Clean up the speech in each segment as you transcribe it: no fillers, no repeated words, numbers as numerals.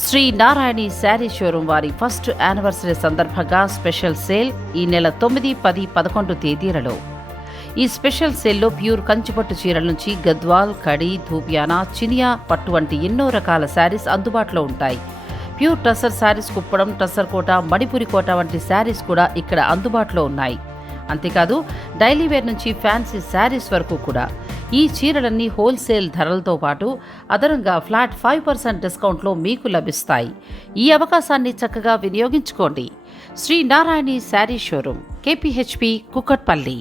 శ్రీ నారాయణి sari showroom వారి first anniversary సందర్భంగా special sale ఈ నెల 9, 10, 11 తేదీలలో. ఈ స్పెషల్ సేల్లో ప్యూర్ కంచిపట్టు చీరల నుంచి గద్వాల్, కడి, ధూపియానా, చినియా పట్టు వంటి ఎన్నో రకాల శారీస్ అందుబాటులో ఉంటాయి. ప్యూర్ టసర్ శారీస్, కుప్పడం, టసర్ కోట, మణిపురి కోట వంటి శారీస్ కూడా ఇక్కడ అందుబాటులో ఉన్నాయి. అంతేకాదు డైలీ వేర్ నుంచి ఫ్యాన్సీ శారీస్ వరకు కూడా ఈ చీరలన్నీ హోల్సేల్ ధరలతో పాటు అదనంగా ఫ్లాట్ 5% డిస్కౌంట్లో మీకు లభిస్తాయి. ఈ అవకాశాన్ని చక్కగా వినియోగించుకోండి. శ్రీ నారాయణి శారీ షోరూం, KPHP, కుకట్పల్లి.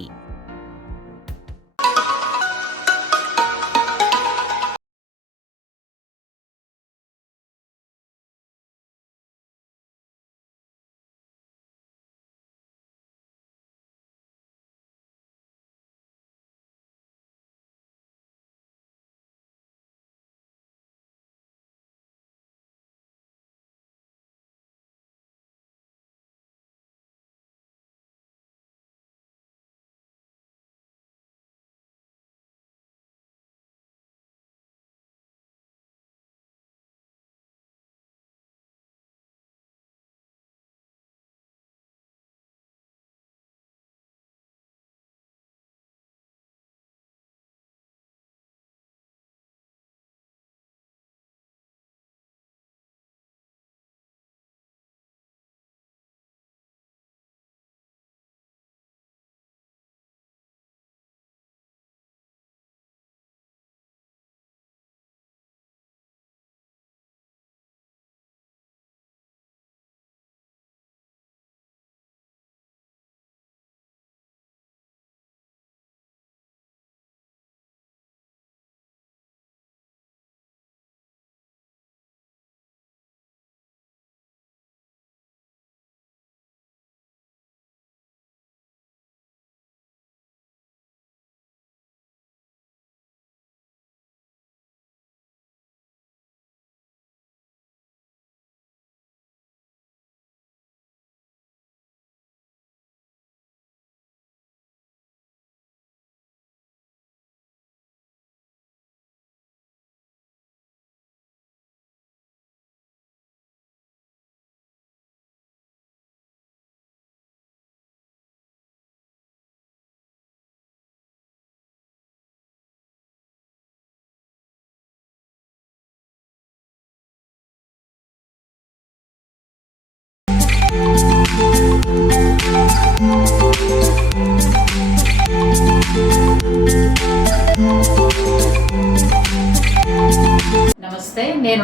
నమస్తే, నేను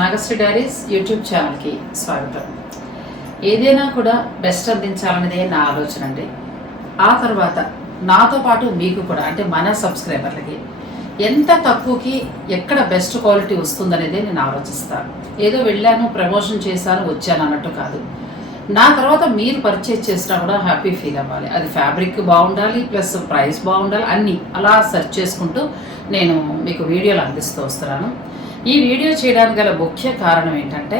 నాగశ్రీ డైరీస్ యూట్యూబ్ ఛానల్కి స్వాగతం. ఏదైనా కూడా బెస్ట్ అందించాలనేదే నా ఆలోచన అండి. ఆ తర్వాత నాతో పాటు మీకు కూడా, అంటే మన సబ్స్క్రైబర్లకి ఎంత తక్కువకి ఎక్కడ బెస్ట్ క్వాలిటీ వస్తుందనేదే నేను ఆలోచిస్తాను. ఏదో వెళ్ళాను, ప్రమోషన్ చేశాను, వచ్చాను అన్నట్టు కాదు. నా తర్వాత మీరు పర్చేజ్ చేసినా కూడా హ్యాపీ ఫీల్ అవ్వాలి. అది ఫ్యాబ్రిక్ బాగుండాలి, ప్లస్ ప్రైస్ బాగుండాలి, అన్నీ అలా సెర్చ్ చేసుకుంటూ నేను మీకు వీడియోలు అందిస్తూ వస్తున్నాను. ఈ వీడియో చేయడానికి గల ముఖ్య కారణం ఏంటంటే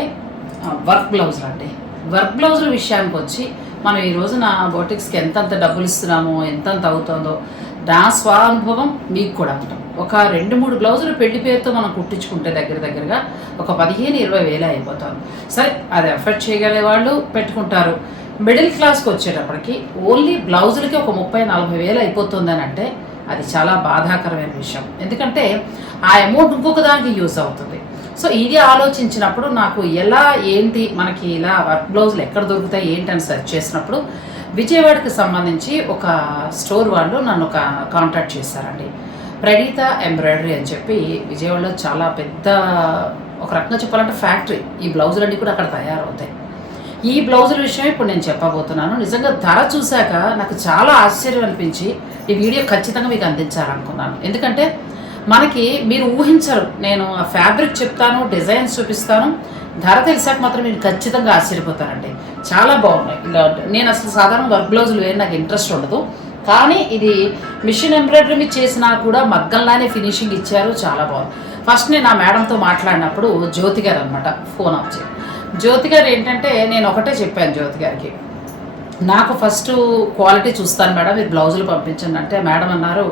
వర్క్ బ్లౌజులు అండి. వర్క్ బ్లౌజుల విషయానికి వచ్చి మనం ఈ రోజున బోటిక్స్కి ఎంతంత డబ్బులు ఇస్తున్నామో, ఎంతంత అవుతుందో నా స్వానుభవం మీకు కూడా ఉంటాం. ఒక 2-3 బ్లౌజులు పెళ్లి పేరుతో మనం కుట్టించుకుంటే దగ్గరగా ఒక 15-20 వేలు అయిపోతుంది. సరే, అది ఎఫర్ట్ చేయగలే వాళ్ళు పెట్టుకుంటారు. మిడిల్ క్లాస్కి వచ్చేటప్పటికి ఓన్లీ బ్లౌజులకి ఒక 30-40 వేలు అయిపోతుందని అంటే అది చాలా బాధాకరమైన విషయం. ఎందుకంటే ఆ అమౌంట్ ఇంకొక దానికి యూజ్ అవుతుంది. సో ఇది ఆలోచించినప్పుడు నాకు ఎలా ఏంటి మనకి ఇలా వర్క్ బ్లౌజులు ఎక్కడ దొరుకుతాయి ఏంటని సెర్చ్ చేసినప్పుడు విజయవాడకి సంబంధించి ఒక స్టోర్ వాళ్ళు నన్ను కాంటాక్ట్ చేశారండి. ప్రణీత ఎంబ్రాయిడరీ అని చెప్పి విజయవాడలో చాలా పెద్ద, ఒక రకంగా చెప్పాలంటే ఫ్యాక్టరీ. ఈ బ్లౌజులన్నీ కూడా అక్కడ తయారవుతాయి. ఈ బ్లౌజుల విషయం ఇప్పుడు నేను చెప్పబోతున్నాను. నిజంగా ధర చూశాక నాకు చాలా ఆశ్చర్యం అనిపించి ఈ వీడియో ఖచ్చితంగా మీకు అందించాలనుకున్నాను. ఎందుకంటే మనకి మీరు ఊహించరు. నేను ఆ ఫ్యాబ్రిక్ చెప్తాను, డిజైన్స్ చూపిస్తాను, ధర తెలిసాక మాత్రం మీరు ఖచ్చితంగా ఆశ్చర్యపోతారండి. చాలా బాగున్నాయి. ఇలా నేను అసలు సాధారణ వర్క్ బ్లౌజులు వేరే నాకు ఇంట్రెస్ట్ ఉండదు, కానీ ఇది మిషన్ ఎంబ్రాయిడరీ మీద చేసినా కూడా మగ్గంలానే ఫినిషింగ్ ఇచ్చారు. చాలా బాగుంది. ఫస్ట్ నేను ఆ మేడంతో మాట్లాడినప్పుడు జ్యోతి గారు అనమాట ఫోన్ ఆఫ్ చేయి. జ్యోతి గారు ఏంటంటే నేను ఒకటే చెప్పాను జ్యోతి గారికి, నాకు ఫస్ట్ క్వాలిటీ చూస్తాను మేడం, మీరు బ్లౌజులు పంపించండి అంటే మేడం అన్నారు,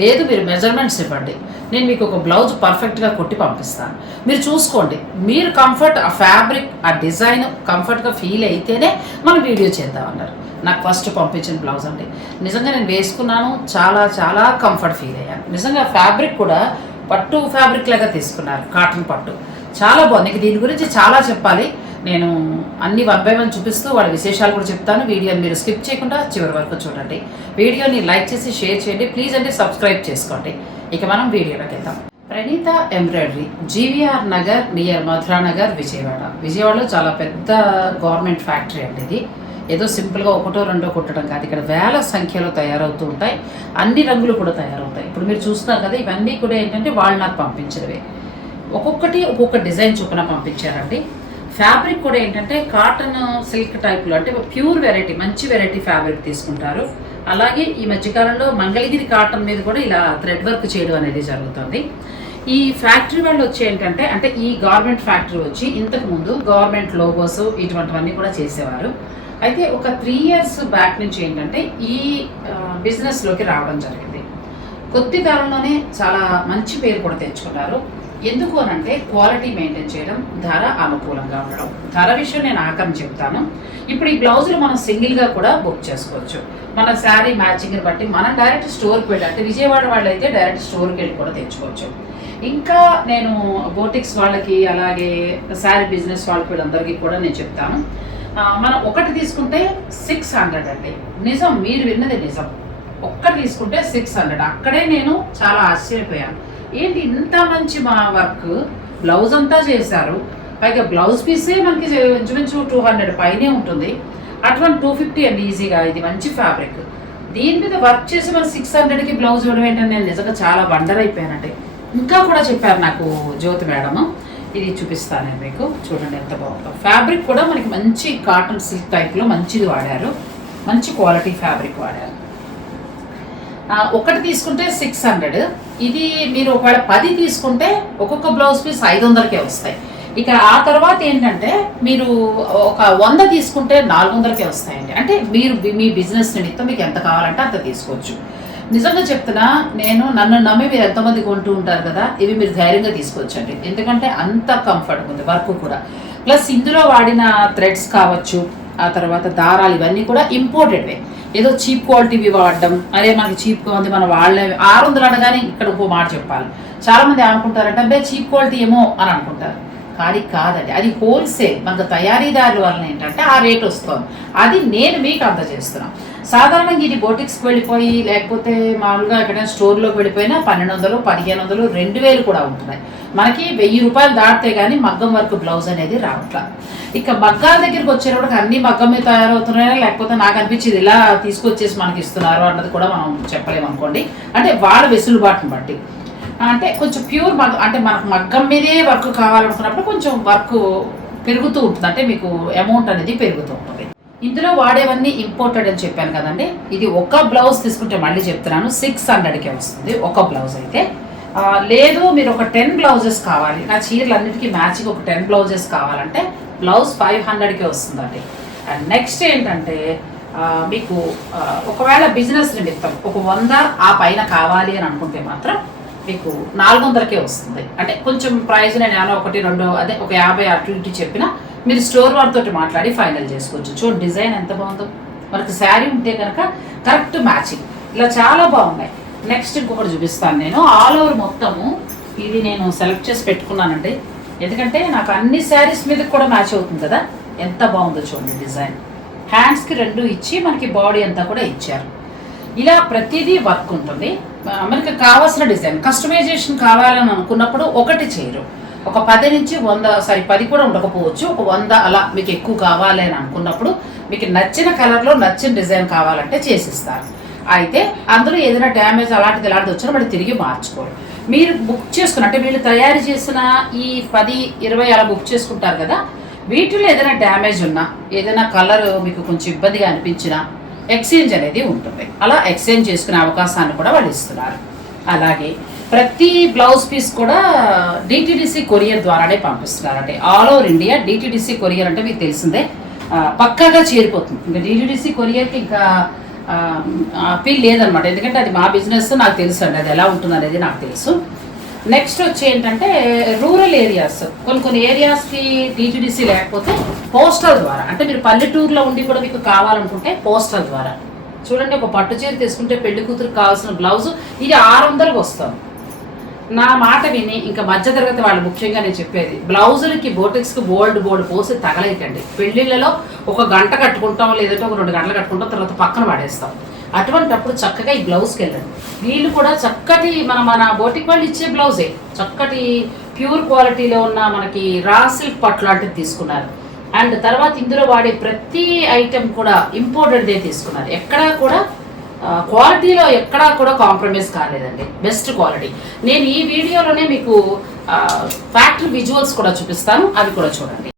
లేదు మీరు మెజర్మెంట్స్ ఇవ్వండి, నేను మీకు ఒక బ్లౌజ్ పర్ఫెక్ట్గా కుట్టి పంపిస్తాను, మీరు చూసుకోండి, మీరు కంఫర్ట్ ఆ ఫ్యాబ్రిక్ ఆ డిజైన్ కంఫర్ట్గా ఫీల్ అయితేనే మనం వీడియో చేద్దామన్నారు. నాకు ఫస్ట్ పంపించిన బ్లౌజ్ అండి, నిజంగా నేను వేసుకున్నాను, చాలా చాలా కంఫర్ట్ ఫీల్ అయ్యాను. నిజంగా ఫ్యాబ్రిక్ కూడా పట్టు ఫ్యాబ్రిక్ లాగా తీసుకున్నారు, కాటన్ పట్టు, చాలా బాగుంది. నీకు దీని గురించి చాలా చెప్పాలి, నేను అన్ని 1 by 1 చూపిస్తూ వాళ్ళ విశేషాలు కూడా చెప్తాను. వీడియోని మీరు స్కిప్ చేయకుండా చివరి వరకు చూడండి. వీడియోని లైక్ చేసి షేర్ చేయండి, ప్లీజ్ అండి సబ్స్క్రైబ్ చేసుకోండి. ఇక మనం వీడియోలోకి వెళ్దాం. Praneetha embroidery, GVR Nagar near Madhura Nagar, విజయవాడలో చాలా పెద్ద గవర్నమెంట్ ఫ్యాక్టరీ అండి ఇది. ఏదో సింపుల్గా ఒకటో రెండో కుట్టడం కాదు, ఇక్కడ వేల సంఖ్యలో తయారవుతూ ఉంటాయి, అన్ని రంగులు కూడా తయారవుతాయి. ఇప్పుడు మీరు చూస్తున్నారు కదా, ఇవన్నీ కూడా ఏంటంటే వాళ్ళు నాకు పంపించినవే, ఒక్కొక్కటి ఒక్కొక్క డిజైన్ చొప్పున పంపించారండి. ఫ్యాబ్రిక్ కూడా ఏంటంటే కాటన్ సిల్క్ టైప్లో, అంటే ప్యూర్ వెరైటీ, మంచి వెరైటీ ఫ్యాబ్రిక్ తీసుకుంటారు. అలాగే ఈ మధ్యకాలంలో మంగళగిరి కాటన్ మీద కూడా ఇలా థ్రెడ్ వర్క్ చేయడం అనేది జరుగుతుంది. ఈ ఫ్యాక్టరీ వాళ్ళు వచ్చి ఏంటంటే, అంటే ఈ గవర్నమెంట్ ఫ్యాక్టరీ వచ్చి ఇంతకుముందు గవర్నమెంట్ లోగోస్ ఇటువంటివన్నీ కూడా చేసేవారు. అయితే ఒక 3 years బ్యాక్ నుంచి ఏంటంటే ఈ బిజినెస్లోకి రావడం జరిగింది. కొద్ది కాలంలోనే చాలా మంచి పేరు కూడా తెచ్చుకున్నారు. ఎందుకు అనంటే క్వాలిటీ మెయింటైన్ చేయడం, ధర అనుకూలంగా ఉండడం. ధర విషయం నేను ఆఖరిని చెప్తాను. ఇప్పుడు ఈ బ్లౌజులు మనం సింగిల్గా కూడా బుక్ చేసుకోవచ్చు, మన శారీ మ్యాచింగ్ని బట్టి. మనం డైరెక్ట్ స్టోర్కి వెళ్ళి, అంటే విజయవాడ వాళ్ళు అయితే డైరెక్ట్ స్టోర్కి వెళ్ళి కూడా తెచ్చుకోవచ్చు. ఇంకా నేను బోటిక్స్ వాళ్ళకి, అలాగే శారీ బిజినెస్ వాళ్ళకి, వీళ్ళందరికీ కూడా నేను చెప్తాను, మనం ఒకటి తీసుకుంటే 600 అండి. నిజం, మీరు విన్నది నిజం. ఒక్కటి తీసుకుంటే 600. అక్కడే నేను చాలా ఆశ్చర్యపోయాను, ఏంటి ఇంత మంచి మా వర్క్, బ్లౌజ్ అంతా చేశారు, పైగా బ్లౌజ్ పీసే మనకి ఇంచుమించు 200 పైనే ఉంటుంది, అటువంటి 250 అండి ఈజీగా. ఇది మంచి ఫ్యాబ్రిక్, దీని మీద వర్క్ చేసి మన 600కి బ్లౌజ్ ఇవ్వడం ఏంటంటే నేను నిజంగా చాలా వండర్ అయిపోయానండి. ఇంకా కూడా చెప్పారు నాకు జ్యోతి మేడము, ఇది చూపిస్తాను నేను మీకు, చూడండి ఎంత బాగుందో. ఫ్యాబ్రిక్ కూడా మనకి మంచి కాటన్ సిల్క్ టైప్లో మంచిది వాడారు, మంచి క్వాలిటీ ఫ్యాబ్రిక్ వాడారు. ఒకటి తీసుకుంటే 600, ఇది మీరు ఒకవేళ 10 తీసుకుంటే ఒక్కొక్క బ్లౌజ్ పీస్ 500కే వస్తాయి. ఇక ఆ తర్వాత ఏంటంటే మీరు ఒక 100 తీసుకుంటే 400కే వస్తాయండి. అంటే మీరు మీ బిజినెస్ నిమిత్తం మీకు ఎంత కావాలంటే అంత తీసుకోవచ్చు. నిజంగా చెప్తున్నా, నన్ను నమ్మి మీరు ఎంతమంది కొంటూ ఉంటారు కదా, ఇవి మీరు ధైర్యంగా తీసుకోవచ్చండి. ఎందుకంటే అంత కంఫర్ట్ ఉంది, వర్క్ కూడా. ప్లస్ ఇందులో వాడిన థ్రెడ్స్ కావచ్చు, ఆ తర్వాత దారాలు, ఇవన్నీ కూడా ఇంపోర్టెడ్వే. ఏదో చీప్ క్వాలిటీవి వాడడం, అరే మనకి చీప్గా ఉంది మనం వాళ్ళే 600 అనగానే ఇక్కడ ఇంకో మాట చెప్పాలి. చాలామంది అనుకుంటారంటే అబ్బే చీప్ క్వాలిటీ ఏమో అని అనుకుంటారు, కానీ కాదండి, అది హోల్సేల్. మనకు తయారీదారుల వలన ఏంటంటే ఆ రేట్ వస్తుంది, అది నేను మీకు అందజేస్తున్నాను. సాధారణంగా ఇది బోటిక్స్కి వెళ్ళిపోయి, లేకపోతే మామూలుగా ఎక్కడైనా స్టోర్లోకి వెళ్ళిపోయినా 1200, 1500, 2000 కూడా ఉంటున్నాయి. మనకి 1000 రూపాయలు దాటితే కానీ మగ్గం వర్క్ బ్లౌజ్ అనేది రావట్లా. ఇక మగ్గాల దగ్గరికి వచ్చేటప్పటికి అన్ని మగ్గం మీద తయారవుతున్నాయా, లేకపోతే నాకు అనిపించింది ఇలా తీసుకొచ్చేసి మనకి ఇస్తున్నారు అన్నది కూడా మనం చెప్పలేము అనుకోండి. అంటే వాళ్ళ వెసులుబాటుని బట్టి, అంటే కొంచెం ప్యూర్ మగ్గం, అంటే మనకు మగ్గం మీదే వర్క్ కావాలనుకున్నప్పుడు కొంచెం వర్క్ పెరుగుతూ ఉంటుంది, అంటే మీకు అమౌంట్ అనేది పెరుగుతూ ఉంటుంది. ఇందులో వాడేవన్నీ ఇంపోర్టెడ్ అని చెప్పాను కదండి. ఇది ఒక బ్లౌజ్ తీసుకుంటే మళ్ళీ చెప్తున్నాను 600కే వస్తుంది ఒక బ్లౌజ్ అయితే. లేదు మీరు ఒక 10 బ్లౌజెస్ కావాలి, నా చీరలు అన్నిటికీ మ్యాచింగ్ ఒక 10 బ్లౌజెస్ కావాలంటే బ్లౌజ్ 500కే వస్తుందండి. అండ్ నెక్స్ట్ ఏంటంటే మీకు ఒకవేళ బిజినెస్ నిమిత్తం ఒక 100 ఆ పైన కావాలి అని అనుకుంటే మాత్రం మీకు 400కే వస్తుంది. అంటే కొంచెం ప్రైస్ నేను ఏమైనా 1, 2 అదే ఒక 50 అటు ఇటు చెప్పినా మీరు స్టోర్ వారితో మాట్లాడి ఫైనల్ చేసుకోవచ్చు. చూడండి డిజైన్ ఎంత బాగుందో, మనకి శారీ ఉంటే కనుక కరెక్ట్ మ్యాచింగ్, ఇలా చాలా బాగున్నాయి. నెక్స్ట్ ఇంకొకటి చూపిస్తాను నేను, ఆల్ ఓవర్ మొత్తము ఇది నేను సెలెక్ట్ చేసి పెట్టుకున్నానండి, ఎందుకంటే నాకు అన్ని శారీస్ మీద కూడా మ్యాచ్ అవుతుంది కదా. ఎంత బాగుందో చూడండి డిజైన్. హ్యాండ్స్కి 2 ఇచ్చి మనకి బాడీ అంతా కూడా ఇచ్చారు. ఇలా ప్రతిదీ వర్క్ ఉంటుంది. మనకి కావాల్సిన డిజైన్ కస్టమైజేషన్ కావాలని అనుకున్నప్పుడు ఒకటి చేయరు, ఒక 10 నుంచి 100, 10 కూడా ఉండకపోవచ్చు, ఒక 100 అలా మీకు ఎక్కువ కావాలి అని అనుకున్నప్పుడు మీకు నచ్చిన కలర్లో నచ్చిన డిజైన్ కావాలంటే చేసిస్తారు. అయితే అందులో ఏదైనా డ్యామేజ్ అలాంటిది వచ్చినా మళ్ళీ తిరిగి మార్చుకోరు. మీరు బుక్ చేసుకున్న, అంటే వీళ్ళు తయారు చేసిన ఈ 10, 20 అలా బుక్ చేసుకుంటారు కదా, వీటిలో ఏదైనా డ్యామేజ్ ఉన్నా, ఏదైనా కలర్ మీకు కొంచెం ఇబ్బందిగా అనిపించినా ఎక్స్చేంజ్ అనేది ఉంటుంది. అలా ఎక్స్చేంజ్ చేసుకునే అవకాశాన్ని కూడా వాళ్ళు ఇస్తున్నారు. అలాగే ప్రతి బ్లౌజ్ పీస్ కూడా డిటిడిసి కొరియర్ ద్వారానే పంపిస్తున్నారు. అంటే all over India DTDC courier అంటే మీకు తెలిసిందే. పక్కాగా చేరిపోతుంది. ఇంకా డీటీడీసీ కొరియర్కి ఇంకా అప్పీల్ లేదనమాట. ఎందుకంటే అది మా బిజినెస్, నాకు తెలుసు అండి అది ఎలా ఉంటుంది అనేది నాకు తెలుసు. నెక్స్ట్ వచ్చి ఏంటంటే రూరల్ ఏరియాస్, కొన్ని ఏరియాస్కి టీటీడీసీ లేకపోతే పోస్టల్ ద్వారా, అంటే మీరు పల్లెటూరులో ఉండి కూడా మీకు కావాలనుకుంటే పోస్టల్ ద్వారా. చూడండి, ఒక పట్టు చీర తీసుకుంటే పెళ్లి కూతురికి కావాల్సిన బ్లౌజు ఇది 600కి వస్తుంది. నా మాట విని ఇంకా మధ్యతరగతి వాళ్ళు ముఖ్యంగా నేను చెప్పేది, బ్లౌజులకి బోటిక్స్కి బోర్డు పోసి తగలేకండి. పెళ్లిళ్ళలో ఒక గంట కట్టుకుంటాం, లేదంటే ఒక 2 గంటలు కట్టుకుంటాం, తర్వాత పక్కన పడేస్తాం. అటువంటప్పుడు చక్కగా ఈ బ్లౌజ్కి వెళ్ళండి. వీళ్ళు కూడా చక్కటి మన బోటిక్ వాళ్ళు ఇచ్చే బ్లౌజే, చక్కటి ప్యూర్ క్వాలిటీలో ఉన్న మనకి రా సిల్క్ పట్టు లాంటిది తీసుకున్నారు. అండ్ తర్వాత ఇందులో వాడే ప్రతి ఐటెం కూడా ఇంపోర్టెడ్దే తీసుకున్నారు. ఎక్కడా కూడా క్వాలిటీలో ఎక్కడా కూడా కాంప్రమైజ్ కాలేదండి, బెస్ట్ క్వాలిటీ. నేను ఈ వీడియోలోనే మీకు ఫ్యాక్టరీ విజువల్స్ కూడా చూపిస్తాను, అవి కూడా చూడండి.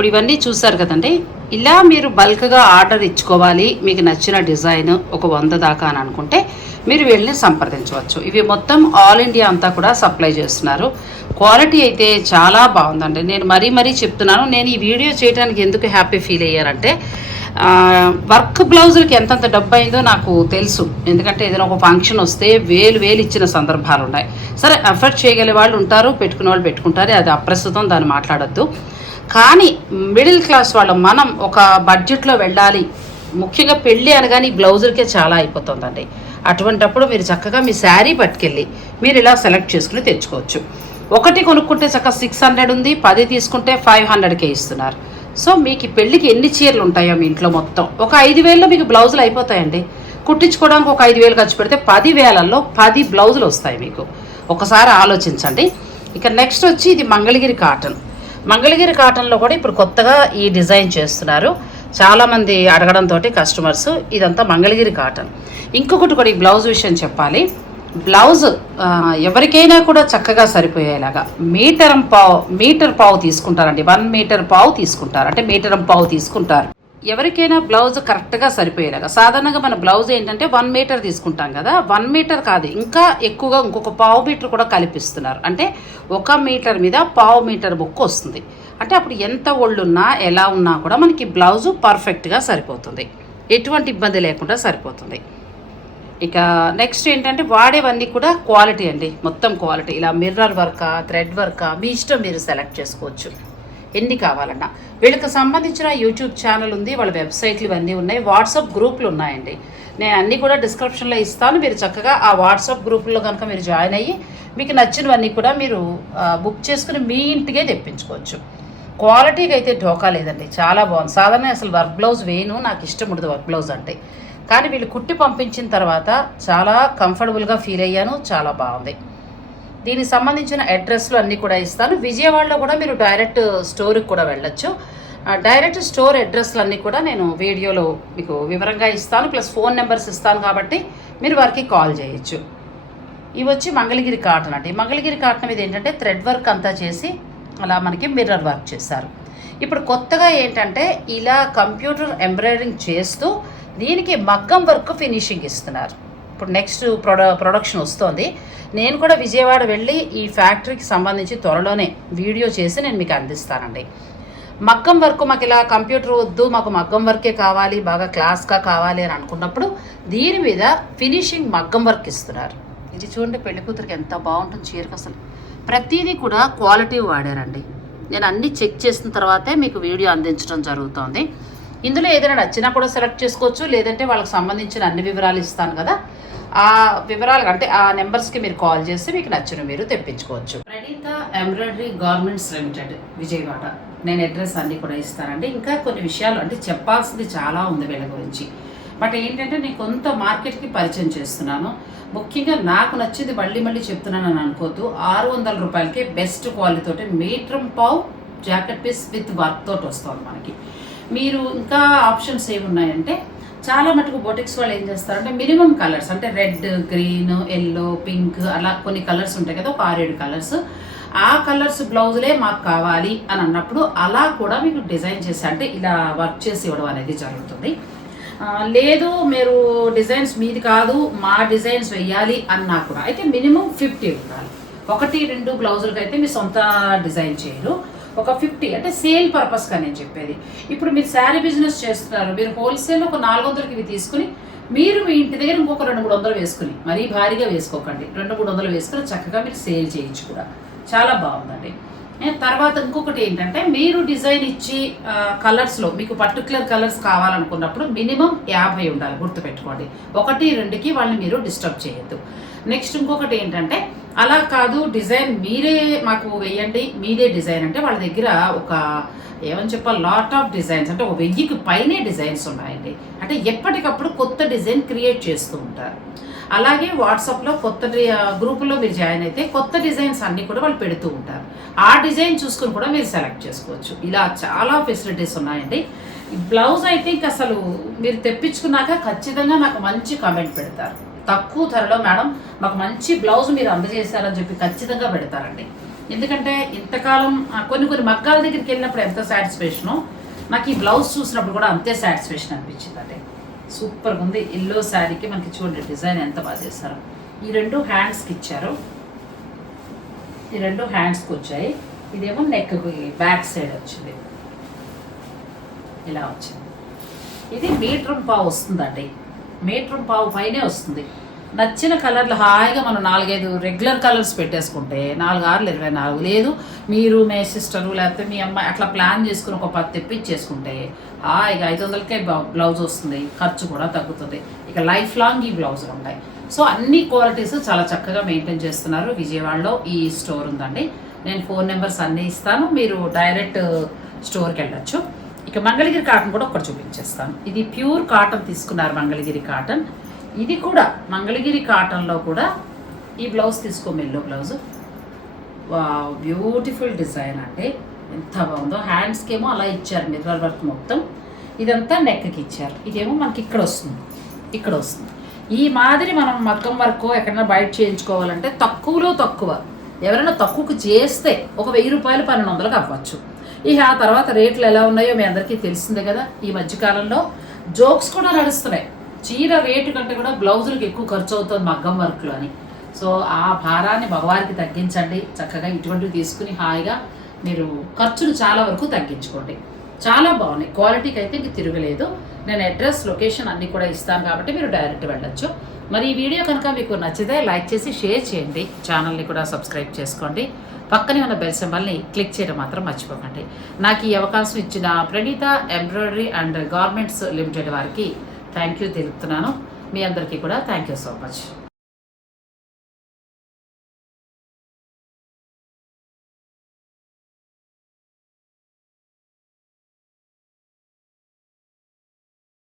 ఇప్పుడు ఇవన్నీ చూసారు కదండి. ఇలా మీరు బల్క్గా ఆర్డర్ ఇచ్చుకోవాలి, మీకు నచ్చిన డిజైన్ ఒక 100 దాకా అని అనుకుంటే మీరు వీళ్ళని సంప్రదించవచ్చు. ఇవి మొత్తం ఆల్ ఇండియా అంతా కూడా సప్లై చేస్తున్నారు. క్వాలిటీ అయితే చాలా బాగుందండి. నేను మరీ చెప్తున్నాను. నేను ఈ వీడియో చేయడానికి ఎందుకు హ్యాపీ ఫీల్ అయ్యారంటే వర్క్ బ్లౌజులకి ఎంతంత డబ్బు అయిందో నాకు తెలుసు. ఎందుకంటే ఏదైనా ఒక ఫంక్షన్ వస్తే వేలు ఇచ్చిన సందర్భాలు ఉన్నాయి. సరే, ఎఫర్ట్ చేయగలిగే వాళ్ళు ఉంటారు, పెట్టుకునే వాళ్ళు పెట్టుకుంటారు, అది అప్రస్తుతం, దాన్ని మాట్లాడద్దు. కానీ మిడిల్ క్లాస్ వాళ్ళు మనం ఒక బడ్జెట్లో వెళ్ళాలి, ముఖ్యంగా పెళ్ళి అనగానే ఈ బ్లౌజులకే చాలా అయిపోతుందండి. అటువంటప్పుడు మీరు చక్కగా మీ శారీ పట్టుకెళ్ళి మీరు ఇలా సెలెక్ట్ చేసుకుని తెచ్చుకోవచ్చు. ఒకటి కొనుక్కుంటే చక్కగా 600 ఉంది, 10 తీసుకుంటే 500కే ఇస్తున్నారు. సో మీకు ఈ పెళ్ళికి ఎన్ని చీరలు ఉంటాయో మీ ఇంట్లో మొత్తం ఒక 5,000లో మీకు బ్లౌజులు అయిపోతాయండి. కుట్టించుకోవడానికి ఒక 5,000 ఖర్చు పెడితే 10,000లో 10 బ్లౌజులు వస్తాయి మీకు. ఒకసారి ఆలోచించండి. ఇక నెక్స్ట్ వచ్చి ఇది మంగళగిరి కాటన్. మంగళగిరి కాటన్లో కూడా ఇప్పుడు కొత్తగా ఈ డిజైన్ చేస్తున్నారు. చాలామంది అడగడంతో కస్టమర్స్ ఇదంతా మంగళగిరి కాటన్. ఇంకొకటి కూడా ఈ బ్లౌజ్ విషయం చెప్పాలి. బ్లౌజ్ ఎవరికైనా కూడా చక్కగా సరిపోయేలాగా మీటర్ పావు తీసుకుంటారండి. 1 మీటర్ పావు తీసుకుంటారు, అంటే మీటర్ పావు తీసుకుంటారు. ఎవరికైనా బ్లౌజ్ కరెక్ట్గా సరిపోయేలాగా. సాధారణంగా మన బ్లౌజ్ ఏంటంటే 1 మీటర్ తీసుకుంటాం కదా, 1 మీటర్ కాదు, ఇంకా ఎక్కువగా ఇంకొక పావు మీటర్ కూడా కల్పిస్తున్నారు. అంటే 1 మీటర్ మీద పావు మీటర్ బుక్ వస్తుంది. అంటే అప్పుడు ఎంత ఒళ్ళున్నా ఎలా ఉన్నా కూడా మనకి బ్లౌజు పర్ఫెక్ట్గా సరిపోతుంది, ఎటువంటి ఇబ్బంది లేకుండా సరిపోతుంది. ఇక నెక్స్ట్ ఏంటంటే వాడేవన్నీ కూడా క్వాలిటీ అండి, మొత్తం క్వాలిటీ. ఇలా మిర్రర్ వర్కా, థ్రెడ్ వర్కా, మీ ఇష్టం, మీరు సెలెక్ట్ చేసుకోవచ్చు ఎన్ని కావాలన్నా. వీళ్ళకి సంబంధించిన యూట్యూబ్ ఛానల్ ఉంది, వాళ్ళ వెబ్సైట్లు ఇవన్నీ ఉన్నాయి, వాట్సాప్ గ్రూపులు ఉన్నాయండి. నేను అన్నీ కూడా డిస్క్రిప్షన్లో ఇస్తాను. మీరు చక్కగా ఆ వాట్సాప్ గ్రూపుల్లో కనుక మీరు జాయిన్ అయ్యి మీకు నచ్చినవన్నీ కూడా మీరు బుక్ చేసుకుని మీ ఇంటికే తెప్పించుకోవచ్చు. క్వాలిటీకి అయితే ఢోకా లేదండి, చాలా బాగుంది. సాధారణ అసలు వర్క్ బ్లౌజ్ వేయను, నాకు ఇష్టం ఉండదు వర్క్ బ్లౌజ్ అంటే. కానీ వీళ్ళు కుట్టి పంపించిన తర్వాత చాలా కంఫర్టబుల్గా ఫీల్ అయ్యాను, చాలా బాగుంది. దీనికి సంబంధించిన అడ్రస్లు అన్నీ కూడా ఇస్తాను. విజయవాడలో కూడా మీరు డైరెక్ట్ స్టోర్కి కూడా వెళ్ళొచ్చు. డైరెక్ట్ స్టోర్ అడ్రస్లు అన్నీ కూడా నేను వీడియోలో మీకు వివరంగా ఇస్తాను, ప్లస్ ఫోన్ నెంబర్స్ ఇస్తాను, కాబట్టి మీరు వారికి కాల్ చేయొచ్చు. ఇవి వచ్చి మంగళగిరి కాటన్ అండి. మంగళగిరి కాటన్ మీద ఏంటంటే థ్రెడ్ వర్క్ అంతా చేసి అలా మనకి మిర్రర్ వర్క్ చేశారు. ఇప్పుడు కొత్తగా ఏంటంటే ఇలా కంప్యూటర్ ఎంబ్రాయిడరింగ్ చేస్తూ దీనికి మగ్గం వర్క్ ఫినిషింగ్ ఇస్తున్నారు. ఇప్పుడు నెక్స్ట్ ప్రొడక్షన్ వస్తుంది. నేను కూడా విజయవాడ వెళ్ళి ఈ ఫ్యాక్టరీకి సంబంధించి త్వరలోనే వీడియో చేసి నేను మీకు అందిస్తానండి. మగ్గం వర్క్ మాకు ఇలా కంప్యూటర్ వద్దు, మాకు మగ్గం వర్కే కావాలి, బాగా క్లాస్గా కావాలి అని అనుకున్నప్పుడు దీని మీద ఫినిషింగ్ మగ్గం వర్క్ ఇస్తున్నారు. ఇది చూడండి, పెళ్లి కూతురికి ఎంత బాగుంటుంది చీరకు. అసలు ప్రతిదీ కూడా క్వాలిటీ వాడారండి. నేను అన్నీ చెక్ చేసిన తర్వాతే మీకు వీడియో అందించడం జరుగుతుంది. ఇందులో ఏదైనా నచ్చినా కూడా సెలెక్ట్ చేసుకోవచ్చు, లేదంటే వాళ్ళకి సంబంధించిన అన్ని వివరాలు ఇస్తాను కదా, ఆ వివరాలు అంటే ఆ నెంబర్స్కి మీరు కాల్ చేసి మీకు నచ్చిన మీరు తెప్పించుకోవచ్చు. Praneetha embroidery garments limited, Vijayawada. నేను అడ్రస్ అన్నీ కూడా ఇస్తానండి. ఇంకా కొన్ని విషయాలు అంటే చెప్పాల్సింది చాలా ఉంది వీళ్ళ గురించి. బట్ ఏంటంటే నేను కొంత మార్కెట్కి పరిచయం చేస్తున్నాను. ముఖ్యంగా నాకు నచ్చింది మళ్ళీ చెప్తున్నాను అని అనుకోవద్దు. 600 రూపాయలకే బెస్ట్ క్వాలిటీ తోటి మీటర్ పావు జాకెట్ పీస్ విత్ వర్క్ తోటి వస్తుంది మనకి. మీరు ఇంకా ఆప్షన్స్ ఏమున్నాయంటే చాలా మటుకు బొటిక్స్ వాళ్ళు ఏం చేస్తారంటే మినిమం కలర్స్ అంటే రెడ్, గ్రీన్, ఎల్లో, పింక్ అలా కొన్ని కలర్స్ ఉంటాయి కదా, ఒక 6-7 కలర్స్. ఆ కలర్స్ బ్లౌజులే మాకు కావాలి అని అన్నప్పుడు అలా కూడా మీకు డిజైన్ చేసి అంటే ఇలా వర్క్ చేసి ఇవ్వడం అనేది జరుగుతుంది. లేదు మీరు డిజైన్స్ మీది కాదు మా డిజైన్స్ వెయ్యాలి అన్నా కూడా అయితే మినిమం 50 ఉండాలి. 1-2 బ్లౌజులకి అయితే మీ సొంత డిజైన్ చేయరు. ఒక 50 అంటే సేల్ పర్పస్గా నేను చెప్పేది. ఇప్పుడు మీరు శారీ బిజినెస్ చేస్తున్నారు, మీరు హోల్సేల్ ఒక 400కి ఇవి తీసుకుని మీరు మీ ఇంటి దగ్గర ఇంకొక 200-300 వేసుకుని, మరీ భారీగా వేసుకోకండి, 200-300 వేసుకుని చక్కగా మీరు సేల్ చేయొచ్చు కూడా, చాలా బాగుందండి. తర్వాత ఇంకొకటి ఏంటంటే మీరు డిజైన్ ఇచ్చి కలర్స్లో మీకు పర్టికులర్ కలర్స్ కావాలనుకున్నప్పుడు మినిమం 50 ఉండాలి, గుర్తుపెట్టుకోండి. 1-2కి వాళ్ళని మీరు డిస్టర్బ్ చేయొద్దు. నెక్స్ట్ ఇంకొకటి ఏంటంటే అలా కాదు డిజైన్ మీరే మాకు వేయండి, మీదే డిజైన్ అంటే వాళ్ళ దగ్గర ఒక ఏమని చెప్పాలి లాట్ ఆఫ్ డిజైన్స్ అంటే 1000కి పైనే డిజైన్స్ ఉన్నాయండి. అంటే ఎప్పటికప్పుడు కొత్త డిజైన్ క్రియేట్ చేస్తూ ఉంటారు. అలాగే వాట్సాప్లో కొత్త గ్రూపుల్లో మీరు జాయిన్ అయితే కొత్త డిజైన్స్ అన్నీ కూడా వాళ్ళు పెడుతూ ఉంటారు. ఆ డిజైన్ చూసుకుని కూడా మీరు సెలెక్ట్ చేసుకోవచ్చు. ఇలా చాలా ఫెసిలిటీస్ ఉన్నాయండి. బ్లౌజ్ అయితే ఇంక అసలు మీరు తెప్పించుకున్నాక ఖచ్చితంగా నాకు మంచి కామెంట్ పెడతారు. తక్కువ ధరలో మేడం మాకు మంచి బ్లౌజ్ మీరు అందజేశారని చెప్పి ఖచ్చితంగా పెడతారండి. ఎందుకంటే ఇంతకాలం కొన్ని మగ్గాల దగ్గరికి వెళ్ళినప్పుడు ఎంత సాటిస్ఫాక్షనో నాకు ఈ బ్లౌజ్ చూసినప్పుడు కూడా అంతే సాటిస్ఫాక్షన్ అనిపించింది. అంటే సూపర్గా ఉంది. ఎల్లో శారీకి మనకి చూడండి డిజైన్ ఎంత బాగా చేశారు. ఈ రెండు హ్యాండ్స్కి ఇచ్చారు, ఈ రెండు హ్యాండ్స్కి వచ్చాయి. ఇదేమో నెక్కి బ్యాక్ సైడ్ వచ్చింది, ఇలా వచ్చింది. ఇది మీటర్ పావు వస్తుందండి, మీటర్ పావు పైనే వస్తుంది. నచ్చిన కలర్లు హాయిగా మనం 4-5 రెగ్యులర్ కలర్స్ పెట్టేసుకుంటే 4 6 24, లేదు మీరు మీ సిస్టరు లేకపోతే మీ అమ్మాయి అట్లా ప్లాన్ చేసుకుని ఒక 10 తెప్పించేసుకుంటే హాయిగా 500కే బ్లౌజ్ వస్తుంది, ఖర్చు కూడా తగ్గుతుంది. ఇక లైఫ్ లాంగ్ ఈ బ్లౌజులు ఉంటాయి. సో అన్ని క్వాలిటీస్ చాలా చక్కగా మెయింటైన్ చేస్తున్నారు. విజయవాడలో ఈ స్టోర్ ఉందండి. నేను ఫోన్ నెంబర్స్ అన్నీ ఇస్తాను, మీరు డైరెక్ట్ స్టోర్కి వెళ్ళచ్చు. ఇక మంగళగిరి కాటన్ కూడా ఒకటి చూపించేస్తాను. ఇది ప్యూర్ కాటన్ తీసుకున్నారు, మంగళగిరి కాటన్. ఇది కూడా మంగళగిరి కాటన్లో కూడా ఈ బ్లౌజ్ తీసుకోము, ఎల్లో బ్లౌజ్. బ్యూటిఫుల్ డిజైన్ అంటే ఎంత బాగుందో. హ్యాండ్స్కి ఏమో అలా ఇచ్చారు మిర్రర్ వర్క్ మొత్తం. ఇదంతా నెక్కి ఇచ్చారు. ఇదేమో మనకి ఇక్కడ వస్తుంది, ఇక్కడ వస్తుంది. ఈ మాదిరి మనం మగ్గం వర్క్ ఎక్కడైనా బయట చేయించుకోవాలంటే తక్కువలో తక్కువ, ఎవరైనా తక్కువకు చేస్తే ఒక 1000 రూపాయలు 1200కి అవ్వచ్చు. ఇక ఆ తర్వాత రేట్లు ఎలా ఉన్నాయో మీ అందరికీ తెలిసిందే కదా. ఈ మధ్యకాలంలో జోక్స్ కూడా నడుస్తున్నాయి, చీర రేటు కంటే కూడా బ్లౌజులకు ఎక్కువ ఖర్చు అవుతుంది మగ్గం వర్క్లో అని. సో ఆ భారాన్ని మగవారికి తగ్గించండి. చక్కగా ఇటువంటివి తీసుకుని హాయిగా మీరు ఖర్చును చాలా వరకు తగ్గించుకోండి. చాలా బాగున్నాయి, క్వాలిటీకి అయితే ఇంక తిరగలేదు. నేను అడ్రస్ లొకేషన్ అన్నీ కూడా ఇస్తాను కాబట్టి మీరు డైరెక్ట్ వెళ్ళొచ్చు. మరి ఈ వీడియో కనుక మీకు నచ్చితే లైక్ చేసి షేర్ చేయండి, ఛానల్ని కూడా సబ్స్క్రైబ్ చేసుకోండి. పక్కనే ఉన్న బెల్ సింబల్ని క్లిక్ చేయడం మాత్రం మర్చిపోకండి. నాకు ఈ అవకాశం ఇచ్చిన Praneetha embroidery and garments limited వారికి థ్యాంక్ యూ తెలుపుతున్నాను. మీ అందరికీ కూడా థ్యాంక్ యూ సో మచ్.